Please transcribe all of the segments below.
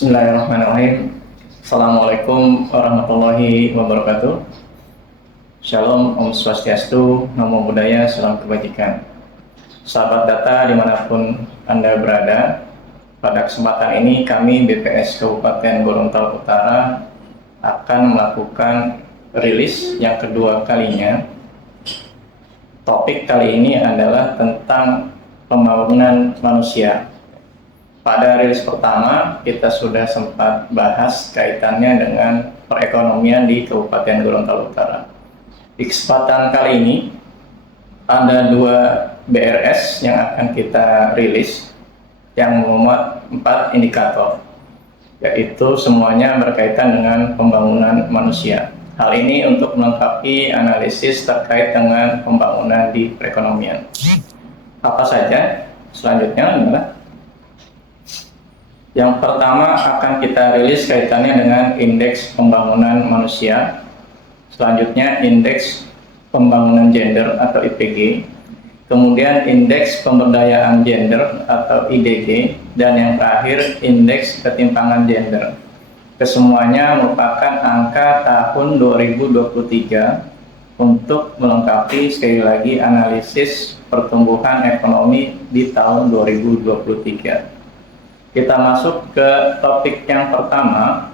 Bismillahirrahmanirrahim. Assalamualaikum warahmatullahi wabarakatuh. Shalom, Om Swastiastu, Namo Buddhaya, Salam Kebajikan. Sahabat data dimanapun Anda berada, pada kesempatan ini kami BPS Kabupaten Gorontalo Utara akan melakukan rilis yang kedua kalinya. Topik kali ini adalah tentang pembangunan manusia. Pada rilis pertama, kita sudah sempat bahas kaitannya dengan perekonomian di Kabupaten Gorontalo Utara. Di kesempatan kali ini, ada dua BRS yang akan kita rilis yang memuat 4 indikator, yaitu semuanya berkaitan dengan pembangunan manusia. Hal ini untuk melengkapi analisis terkait dengan pembangunan di perekonomian. Apa saja? Selanjutnya adalah yang pertama akan kita rilis kaitannya dengan indeks pembangunan manusia. Selanjutnya indeks pembangunan gender atau IPG. Kemudian indeks pemberdayaan gender atau IDG. Dan yang terakhir indeks ketimpangan gender. Kesemuanya merupakan angka tahun 2023 untuk melengkapi sekali lagi analisis pertumbuhan ekonomi di tahun 2023. Kita masuk ke topik yang pertama,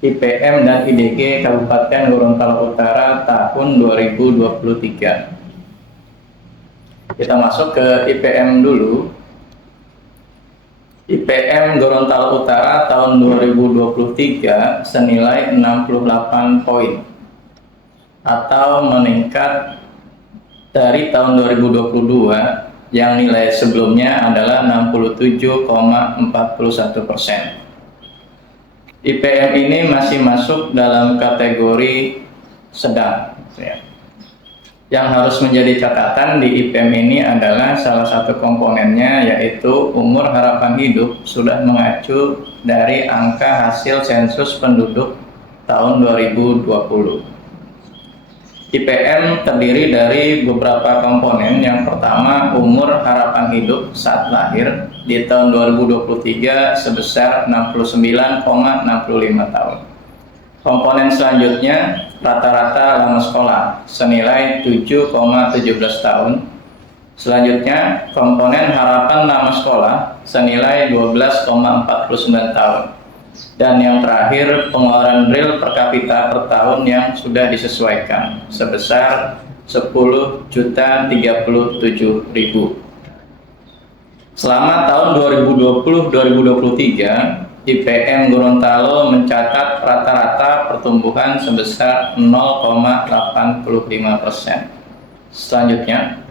IPM dan IDG Kabupaten Gorontalo Utara tahun 2023. Kita masuk ke IPM dulu. IPM Gorontalo Utara tahun 2023 senilai 68 poin atau meningkat dari tahun 2022 yang nilai sebelumnya adalah 67,41%. IPM ini masih masuk dalam kategori sedang. Yang harus menjadi catatan di IPM ini adalah salah satu komponennya yaitu umur harapan hidup sudah mengacu dari angka hasil sensus penduduk tahun 2020. IPM terdiri dari beberapa komponen. Yang pertama, umur harapan hidup saat lahir di tahun 2023 sebesar 69,65 tahun. Komponen selanjutnya, rata-rata lama sekolah senilai 7,17 tahun. Selanjutnya, komponen harapan lama sekolah senilai 12,49 tahun. Dan yang terakhir, pengeluaran real per kapita per tahun yang sudah disesuaikan sebesar 10.037.000. Selama tahun 2020-2023, IPM Gorontalo mencatat rata-rata pertumbuhan sebesar 0,85%. Selanjutnya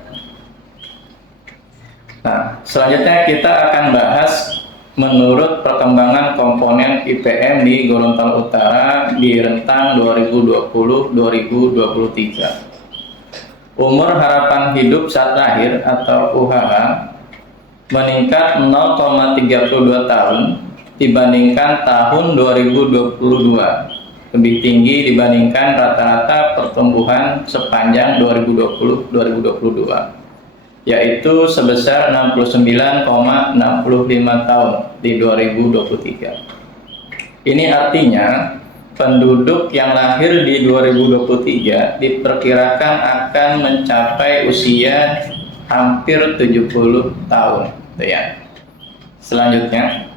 kita akan bahas menurut perkembangan komponen IPM di Gorontalo Utara di rentang 2020-2023. Umur harapan hidup saat lahir atau UHH meningkat 0,32 tahun dibandingkan tahun 2022, lebih tinggi dibandingkan rata-rata pertumbuhan sepanjang 2020-2022. Yaitu sebesar 69,65 tahun di 2023. Ini artinya penduduk yang lahir di 2023 diperkirakan akan mencapai usia hampir 70 tahun. Selanjutnya,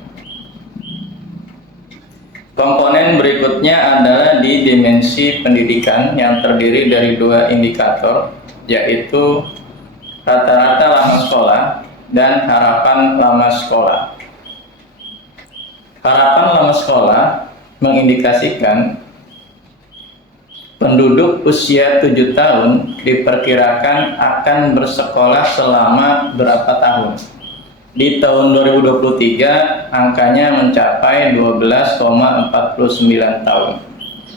komponen berikutnya adalah di dimensi pendidikan yang terdiri dari 2 indikator, yaitu rata-rata lama sekolah dan harapan lama sekolah. Harapan lama sekolah mengindikasikan penduduk usia 7 tahun diperkirakan akan bersekolah selama berapa tahun. Di tahun 2023 angkanya mencapai 12,49 tahun.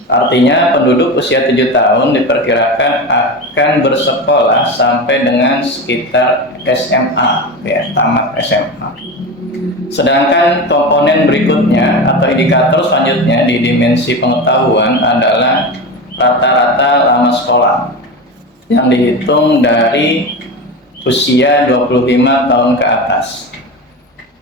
Artinya penduduk usia 7 tahun diperkirakan akan bersekolah sampai dengan sekitar SMA, tamat SMA. Sedangkan komponen berikutnya atau indikator selanjutnya di dimensi pengetahuan adalah rata-rata lama sekolah yang dihitung dari usia 25 tahun ke atas.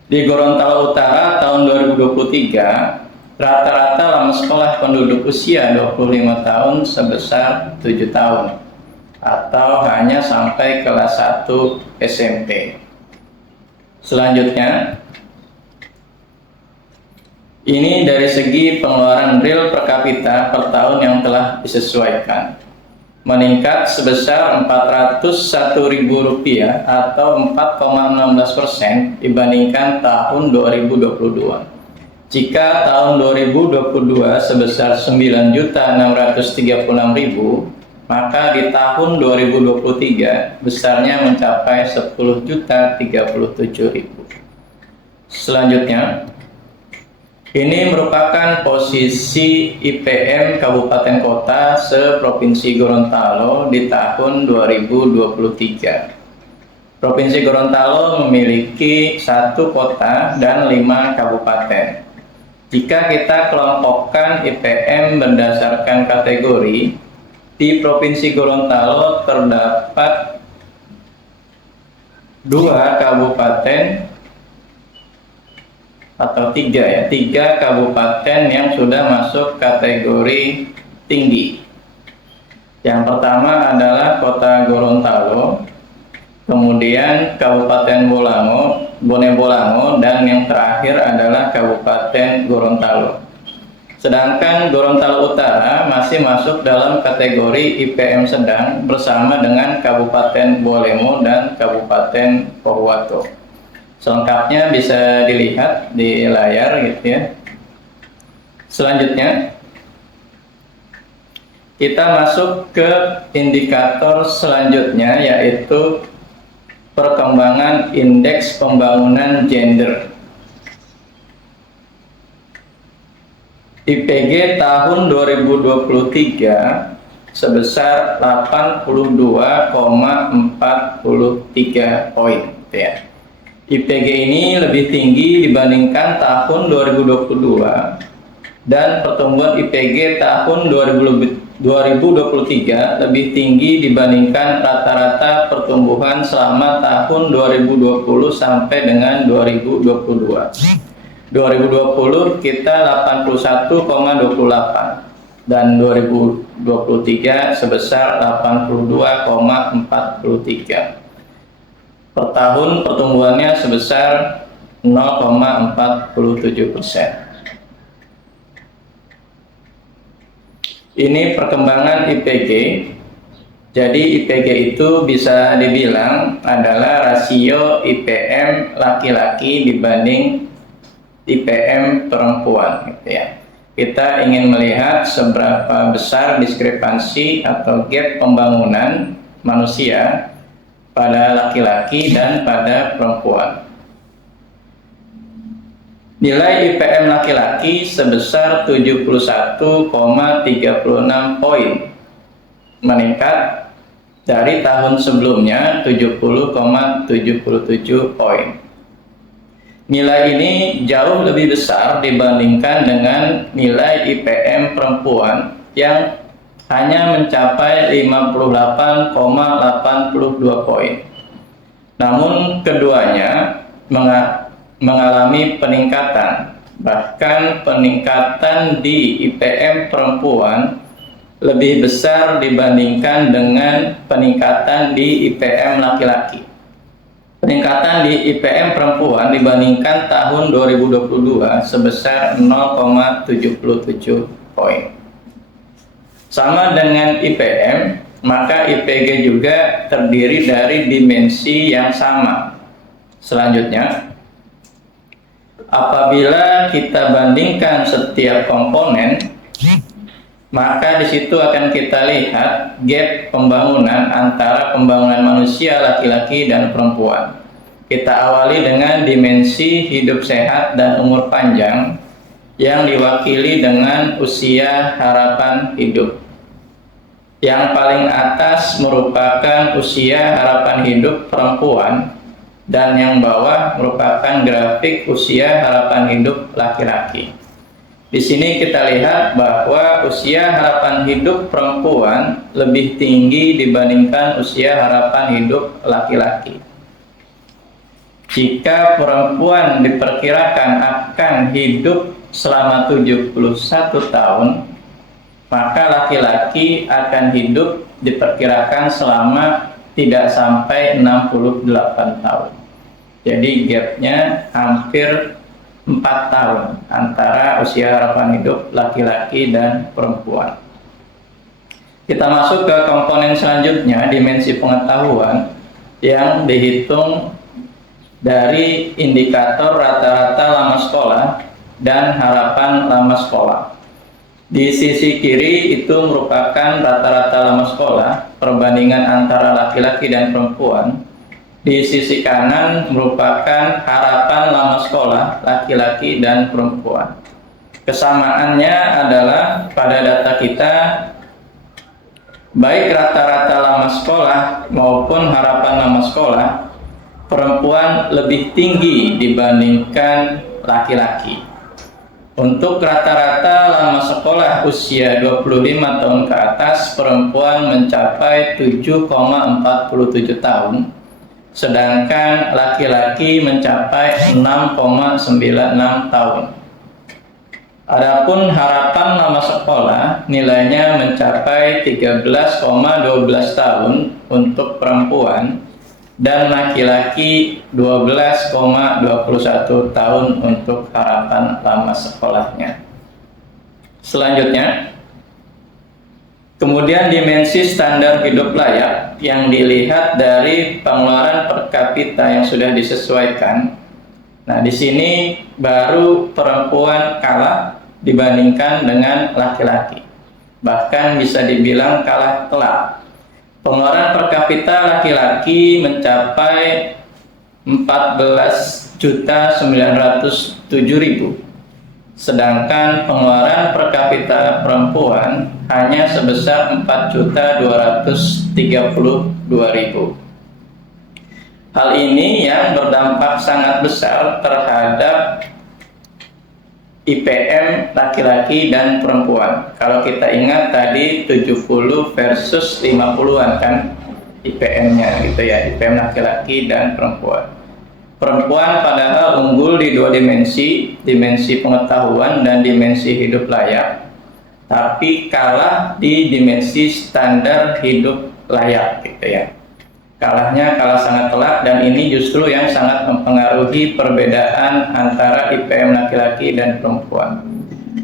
Di Gorontalo Utara tahun 2023, rata-rata lama sekolah penduduk usia 25 tahun sebesar 7 tahun, atau hanya sampai kelas 1 SMP. Selanjutnya, ini dari segi pengeluaran real per kapita per tahun yang telah disesuaikan, meningkat sebesar Rp401.000 atau 4,16% dibandingkan tahun 2022. Jika tahun 2022 sebesar 9.636.000, maka di tahun 2023 besarnya mencapai 10.037.000. Selanjutnya, ini merupakan posisi IPM Kabupaten Kota se-Provinsi Gorontalo di tahun 2023. Provinsi Gorontalo memiliki 1 kota dan 5 kabupaten. Jika kita kelompokkan IPM berdasarkan kategori, di Provinsi Gorontalo terdapat 2 kabupaten atau 3 kabupaten yang sudah masuk kategori tinggi. Yang pertama adalah Kota Gorontalo, kemudian Kabupaten Bone Bolango, dan yang terakhir adalah Kabupaten Gorontalo. Sedangkan Gorontalo Utara masih masuk dalam kategori IPM sedang bersama dengan Kabupaten Bolemo dan Kabupaten Pohuwato. Selengkapnya bisa dilihat di layar gitu ya. Selanjutnya, kita masuk ke indikator selanjutnya, yaitu perkembangan indeks pembangunan gender. IPG tahun 2023 sebesar 82,43 poin ya. IPG ini lebih tinggi dibandingkan tahun 2022, dan pertumbuhan IPG tahun 2023 lebih tinggi dibandingkan rata-rata pertumbuhan selama tahun 2020 sampai dengan 2022. 2020 kita 81,28 dan 2023 sebesar 82,43. Per tahun pertumbuhannya sebesar 0,47%. Ini perkembangan IPG. Jadi IPG itu bisa dibilang adalah rasio IPM laki-laki dibanding IPM perempuan gitu ya. Kita ingin melihat seberapa besar diskrepansi atau gap pembangunan manusia pada laki-laki dan pada perempuan. Nilai IPM laki-laki sebesar 71,36 poin, meningkat dari tahun sebelumnya 70,77 poin. Nilai ini jauh lebih besar dibandingkan dengan nilai IPM perempuan yang hanya mencapai 58,82 poin. Namun keduanya mengalami peningkatan, bahkan peningkatan di IPM perempuan lebih besar dibandingkan dengan peningkatan di IPM laki-laki. Peningkatan di IPM perempuan dibandingkan tahun 2022 sebesar 0,77 poin. Sama dengan IPM, maka IPG juga terdiri dari dimensi yang sama. Selanjutnya, apabila kita bandingkan setiap komponen, maka di situ akan kita lihat gap pembangunan antara pembangunan manusia laki-laki dan perempuan. Kita awali dengan dimensi hidup sehat dan umur panjang yang diwakili dengan usia harapan hidup. Yang paling atas merupakan usia harapan hidup perempuan, dan yang bawah merupakan grafik usia harapan hidup laki-laki. Di sini kita lihat bahwa usia harapan hidup perempuan lebih tinggi dibandingkan usia harapan hidup laki-laki. Jika perempuan diperkirakan akan hidup selama 71 tahun, maka laki-laki akan hidup diperkirakan selama tidak sampai 68 tahun. Jadi gapnya hampir 4 tahun antara usia harapan hidup laki-laki dan perempuan. Kita masuk ke komponen selanjutnya, dimensi pengetahuan, yang dihitung dari indikator rata-rata lama sekolah dan harapan lama sekolah. Di sisi kiri itu merupakan rata-rata lama sekolah, perbandingan antara laki-laki dan perempuan. Di sisi kanan merupakan harapan lama sekolah, laki-laki dan perempuan. Kesamaannya adalah pada data kita, baik rata-rata lama sekolah maupun harapan lama sekolah, perempuan lebih tinggi dibandingkan laki-laki. Untuk rata-rata lama sekolah usia 25 tahun ke atas, perempuan mencapai 7,47 tahun, sedangkan laki-laki mencapai 6,96 tahun. Adapun harapan lama sekolah nilainya mencapai 13,12 tahun untuk perempuan dan laki-laki 12,21 tahun untuk harapan lama sekolahnya. Selanjutnya, kemudian dimensi standar hidup layak yang dilihat dari pengeluaran per kapita yang sudah disesuaikan. Nah, di sini baru perempuan kalah dibandingkan dengan laki-laki. Bahkan bisa dibilang kalah telak. Pengeluaran per kapita laki-laki mencapai 14.907.000, sedangkan pengeluaran per kapita perempuan hanya sebesar 4.232.000. Hal ini yang berdampak sangat besar terhadap IPM laki-laki dan perempuan. Kalau kita ingat tadi 70 versus 50-an kan IPM-nya gitu ya, IPM laki-laki dan perempuan. Perempuan padahal unggul di dua dimensi, dimensi pengetahuan dan dimensi hidup layak, tapi kalah di dimensi standar hidup layak gitu ya. Kalahnya kalah sangat telak, dan ini justru yang sangat mempengaruhi perbedaan antara IPM laki-laki dan perempuan.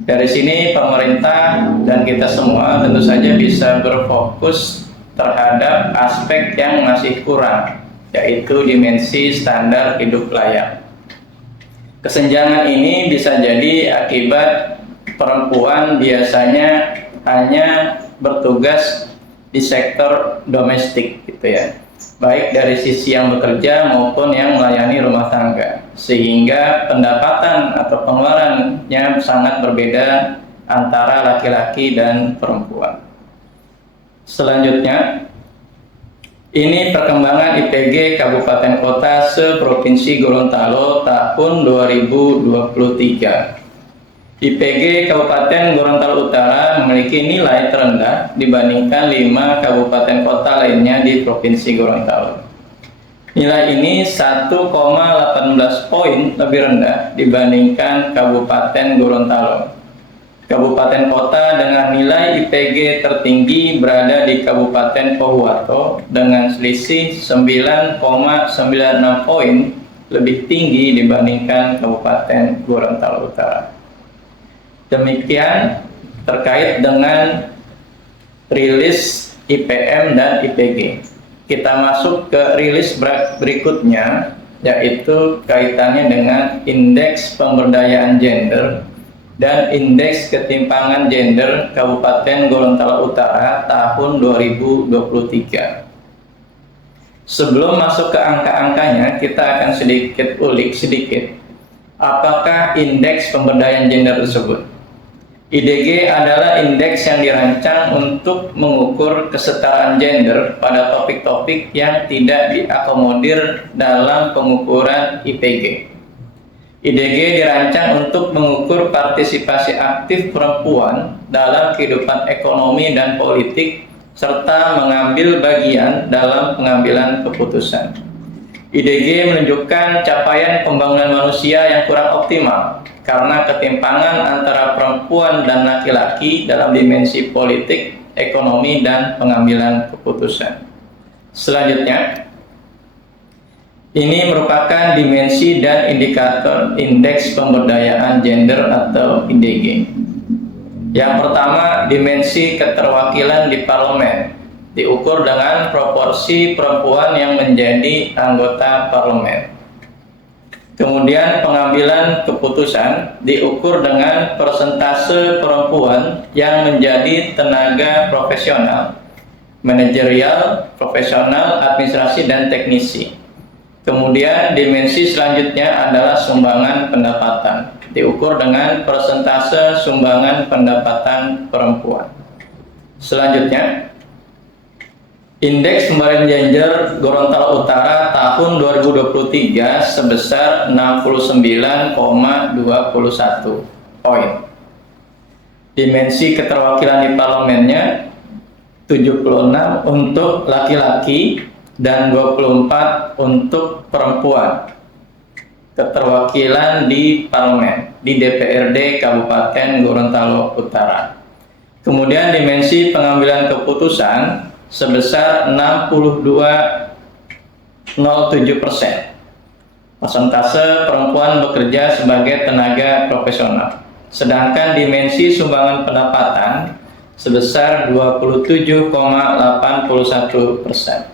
Dari sini pemerintah dan kita semua tentu saja bisa berfokus terhadap aspek yang masih kurang, yaitu dimensi standar hidup layak. Kesenjangan ini bisa jadi akibat perempuan biasanya hanya bertugas di sektor domestik gitu ya, baik dari sisi yang bekerja maupun yang melayani rumah tangga, sehingga pendapatan atau pengeluarannya sangat berbeda antara laki-laki dan perempuan. Selanjutnya, ini perkembangan IPG Kabupaten Kota se-Provinsi Gorontalo tahun 2023. IPG Kabupaten Gorontalo Utara memiliki nilai terendah dibandingkan 5 kabupaten kota lainnya di Provinsi Gorontalo. Nilai ini 1,18 poin lebih rendah dibandingkan Kabupaten Gorontalo. Kabupaten kota dengan nilai IPG tertinggi berada di Kabupaten Pohuwato dengan selisih 9,96 poin lebih tinggi dibandingkan Kabupaten Gorontalo Utara. Demikian terkait dengan rilis IPM dan IPG. Kita masuk ke rilis berikutnya, yaitu kaitannya dengan indeks pemberdayaan gender dan indeks ketimpangan gender Kabupaten Gorontalo Utara tahun 2023. Sebelum masuk ke angka-angkanya, kita akan sedikit ulik apakah indeks pemberdayaan gender tersebut. IDG adalah indeks yang dirancang untuk mengukur kesetaraan gender pada topik-topik yang tidak diakomodir dalam pengukuran IPG. IDG dirancang untuk mengukur partisipasi aktif perempuan dalam kehidupan ekonomi dan politik, serta mengambil bagian dalam pengambilan keputusan. IDG menunjukkan capaian pembangunan manusia yang kurang optimal karena ketimpangan antara perempuan dan laki-laki dalam dimensi politik, ekonomi, dan pengambilan keputusan. Selanjutnya, ini merupakan dimensi dan indikator indeks pemberdayaan gender atau IDG. Yang pertama, dimensi keterwakilan di parlemen, diukur dengan proporsi perempuan yang menjadi anggota parlemen. Kemudian pengambilan keputusan diukur dengan persentase perempuan yang menjadi tenaga profesional, manajerial, profesional, administrasi, dan teknisi. Kemudian dimensi selanjutnya adalah sumbangan pendapatan, diukur dengan persentase sumbangan pendapatan perempuan. Selanjutnya, indeks pemberdayaan gender Gorontalo Utara tahun 2023 sebesar 69,21 poin. Dimensi keterwakilan di parlemennya 76 untuk laki-laki dan 24 untuk perempuan. Keterwakilan di parlemen di DPRD Kabupaten Gorontalo Utara. Kemudian dimensi pengambilan keputusan sebesar 62,07%. Persentase perempuan bekerja sebagai tenaga profesional. Sedangkan dimensi sumbangan pendapatan sebesar 27,81%.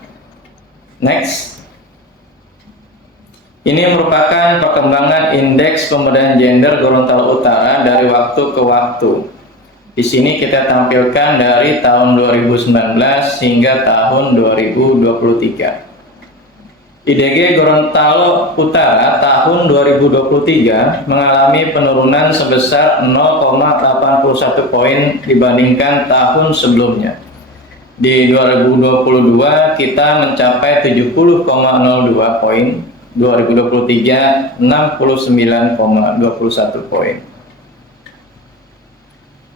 Next. Ini merupakan perkembangan indeks pemberdayaan gender Gorontalo Utara dari waktu ke waktu. Di sini kita tampilkan dari tahun 2019 hingga tahun 2023. IDG Gorontalo Utara tahun 2023 mengalami penurunan sebesar 0,81 poin dibandingkan tahun sebelumnya. Di 2022 kita mencapai 70,02 poin, 2023 69,21 poin.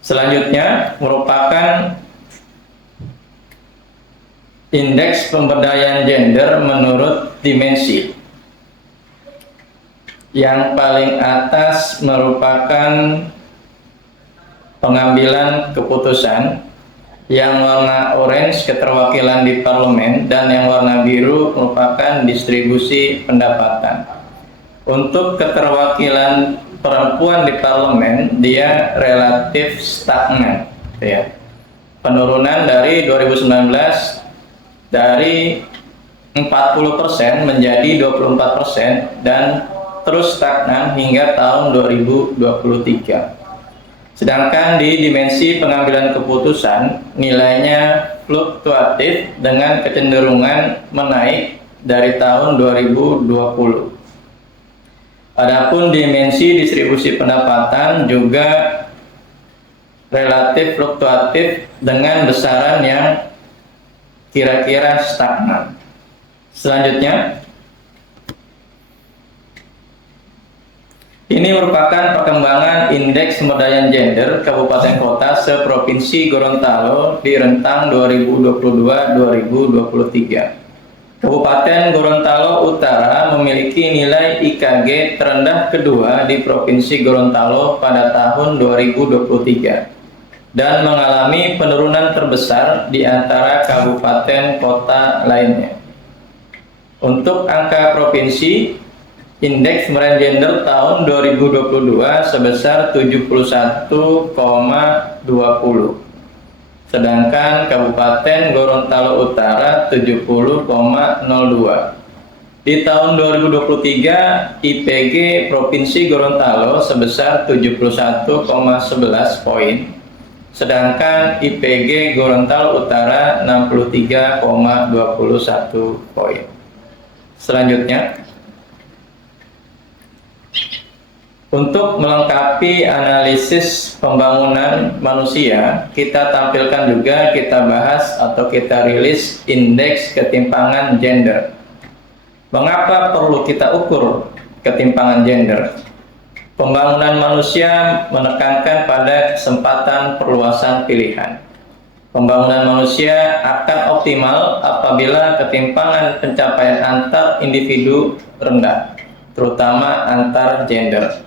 Selanjutnya merupakan indeks pemberdayaan gender menurut dimensi. Yang paling atas merupakan pengambilan keputusan, yang warna orange keterwakilan di parlemen, dan yang warna biru merupakan distribusi pendapatan. Untuk keterwakilan perempuan di parlemen, dia relatif stagnan, ya. Penurunan dari 2019 dari 40% menjadi 24% dan terus stagnan hingga tahun 2023. Sedangkan di dimensi pengambilan keputusan, nilainya fluktuatif dengan kecenderungan menaik dari tahun 2020. Adapun dimensi distribusi pendapatan juga relatif fluktuatif dengan besaran yang kira-kira stagnan. Selanjutnya, ini merupakan perkembangan indeks pemberdayaan gender kabupaten kota seprovinsi Gorontalo di rentang 2022-2023. Kabupaten Gorontalo Utara memiliki nilai IKG terendah kedua di Provinsi Gorontalo pada tahun 2023 dan mengalami penurunan terbesar di antara kabupaten kota lainnya. Untuk angka provinsi, indeks pemberdayaan gender tahun 2022 sebesar 71,20. Sedangkan Kabupaten Gorontalo Utara 70,02. Di tahun 2023, IPG Provinsi Gorontalo sebesar 71,11 poin. Sedangkan IPG Gorontalo Utara 63,21 poin. Selanjutnya, untuk melengkapi analisis pembangunan manusia, kita tampilkan juga, kita bahas atau kita rilis indeks ketimpangan gender. Mengapa perlu kita ukur ketimpangan gender? Pembangunan manusia menekankan pada kesempatan perluasan pilihan. Pembangunan manusia akan optimal apabila ketimpangan pencapaian antar individu rendah, terutama antar gender.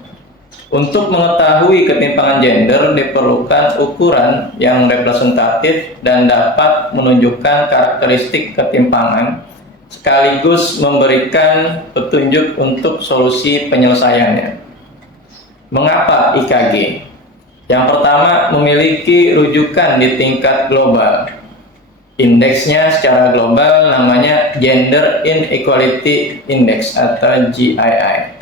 Untuk mengetahui ketimpangan gender diperlukan ukuran yang representatif dan dapat menunjukkan karakteristik ketimpangan, sekaligus memberikan petunjuk untuk solusi penyelesaiannya. Mengapa IKG? Yang pertama, memiliki rujukan di tingkat global. Indeksnya secara global namanya Gender Inequality Index atau GII.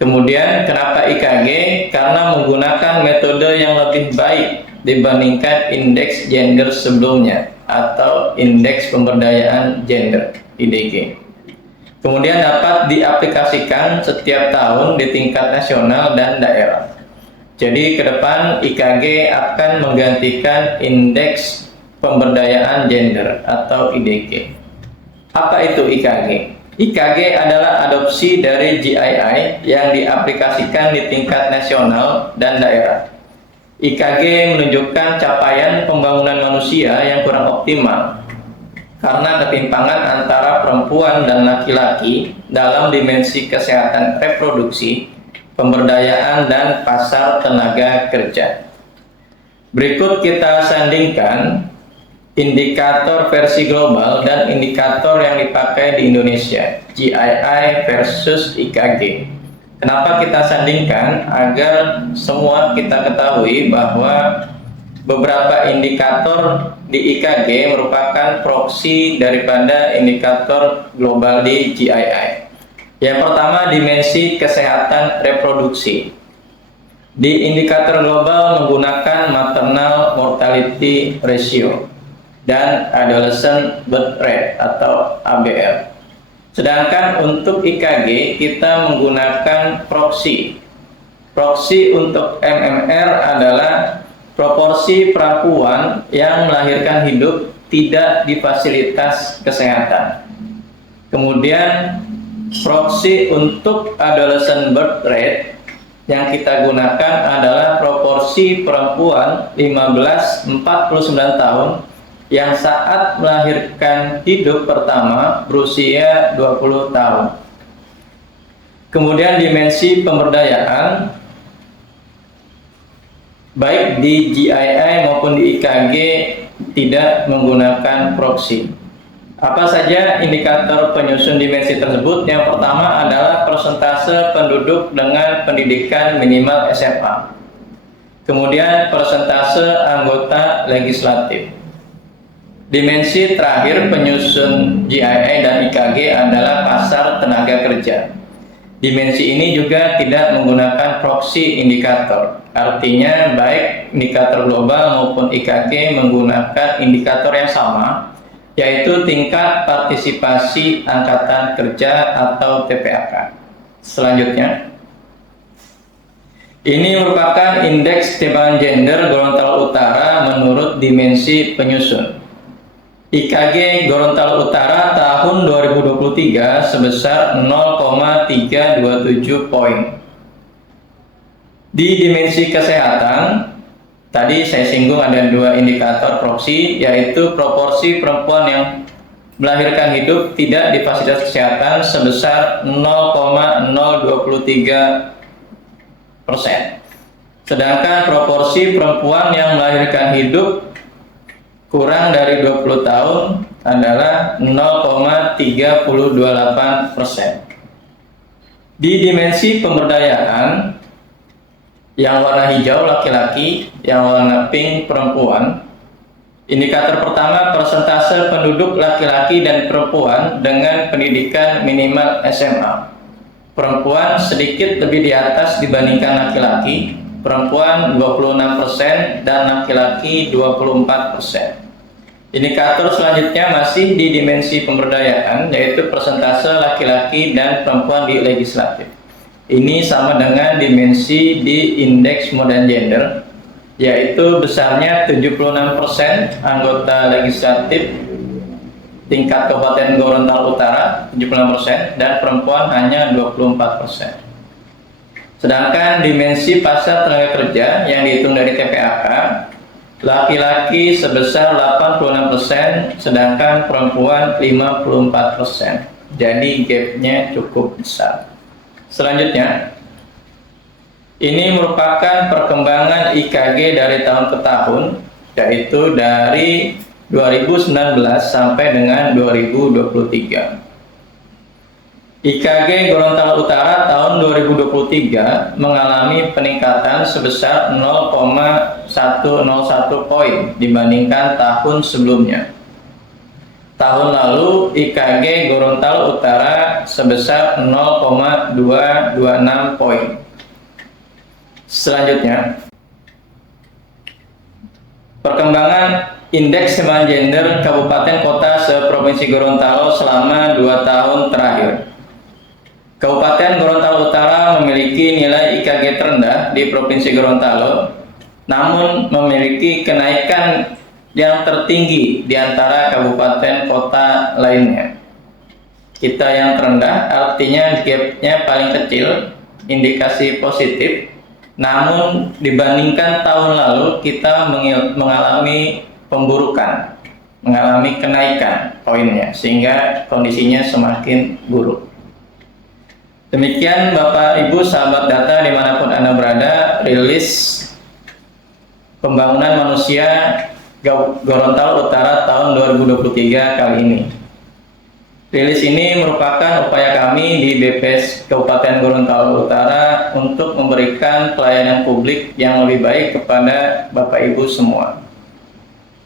Kemudian, kenapa IKG? Karena menggunakan metode yang lebih baik dibandingkan indeks gender sebelumnya atau indeks pemberdayaan gender IDG. Kemudian dapat diaplikasikan setiap tahun di tingkat nasional dan daerah. Jadi ke depan IKG akan menggantikan indeks pemberdayaan gender atau IDG. Apa itu IKG? IKG adalah adopsi dari GII yang diaplikasikan di tingkat nasional dan daerah. IKG menunjukkan capaian pembangunan manusia yang kurang optimal karena ketimpangan antara perempuan dan laki-laki dalam dimensi kesehatan reproduksi, pemberdayaan, dan pasar tenaga kerja. Berikut kita sandingkan indikator versi global dan indikator yang dipakai di Indonesia, GII versus IKG. Kenapa kita sandingkan? Agar semua kita ketahui bahwa beberapa indikator di IKG merupakan proksi daripada indikator global di GII. Yang pertama, dimensi kesehatan reproduksi. Di indikator global menggunakan maternal mortality ratio dan adolescent birth rate atau ABR. Sedangkan untuk IKG kita menggunakan proksi. Proksi untuk MMR adalah proporsi perempuan yang melahirkan hidup tidak di fasilitas kesehatan. Kemudian proksi untuk adolescent birth rate yang kita gunakan adalah proporsi perempuan 15-49 tahun yang saat melahirkan hidup pertama berusia 20 tahun. Kemudian dimensi pemberdayaan baik di GII maupun di IKG tidak menggunakan proksi. Apa saja indikator penyusun dimensi tersebut? Yang pertama adalah persentase penduduk dengan pendidikan minimal SMA. Kemudian persentase anggota legislatif. Dimensi terakhir penyusun GII dan IKG adalah pasar tenaga kerja. Dimensi ini juga tidak menggunakan proksi indikator. Artinya baik indikator global maupun IKG menggunakan indikator yang sama, yaitu tingkat partisipasi angkatan kerja atau TPAK. Selanjutnya, ini merupakan indeks ketimpangan gender Gorontalo Utara menurut dimensi penyusun. IKG Gorontalo Utara tahun 2023 sebesar 0,327 poin. Di dimensi kesehatan, tadi saya singgung ada dua indikator proksi, yaitu proporsi perempuan yang melahirkan hidup tidak di fasilitas kesehatan sebesar 0,023%. Sedangkan proporsi perempuan yang melahirkan hidup kurang dari 20 tahun adalah 0,328%. Di dimensi pemberdayaan, yang warna hijau laki-laki, yang warna pink perempuan. Indikator pertama, persentase penduduk laki-laki dan perempuan dengan pendidikan minimal SMA. Perempuan sedikit lebih di atas dibandingkan laki-laki, perempuan 26% dan laki-laki 24%. Indikator selanjutnya masih di dimensi pemberdayaan, yaitu persentase laki-laki dan perempuan di legislatif. Ini sama dengan dimensi di indeks modern gender, yaitu besarnya 76% anggota legislatif tingkat Kabupaten Gorontalo Utara 76% dan perempuan hanya 24%. Sedangkan dimensi pasar tenaga kerja yang dihitung dari TPAK laki-laki sebesar 86%, sedangkan perempuan 54%. Jadi gapnya cukup besar. Selanjutnya, ini merupakan perkembangan IKG dari tahun ke tahun, yaitu dari 2019 sampai dengan 2023. IKG Gorontalo Utara tahun 2023 mengalami peningkatan sebesar 0,101 poin dibandingkan tahun sebelumnya. Tahun lalu IKG Gorontalo Utara sebesar 0,226 poin. Selanjutnya, perkembangan indeks keseimbangan gender kabupaten kota se-Provinsi Gorontalo selama 2 tahun terakhir. Kabupaten Gorontalo Utara memiliki nilai IKG terendah di Provinsi Gorontalo, namun memiliki kenaikan yang tertinggi di antara kabupaten kota lainnya. Kita yang terendah artinya gapnya paling kecil, indikasi positif, namun dibandingkan tahun lalu kita mengalami pemburukan, mengalami kenaikan poinnya, sehingga kondisinya semakin buruk. Demikian Bapak Ibu sahabat data dimanapun Anda berada, rilis pembangunan manusia Gorontalo Utara tahun 2023 kali ini. Rilis ini merupakan upaya kami di BPS Kabupaten Gorontalo Utara untuk memberikan pelayanan publik yang lebih baik kepada Bapak Ibu semua.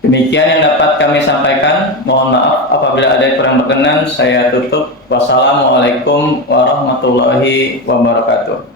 Demikian yang dapat kami sampaikan. Mohon maaf apabila ada yang kurang berkenan. Saya tutup. Wassalamualaikum warahmatullahi wabarakatuh.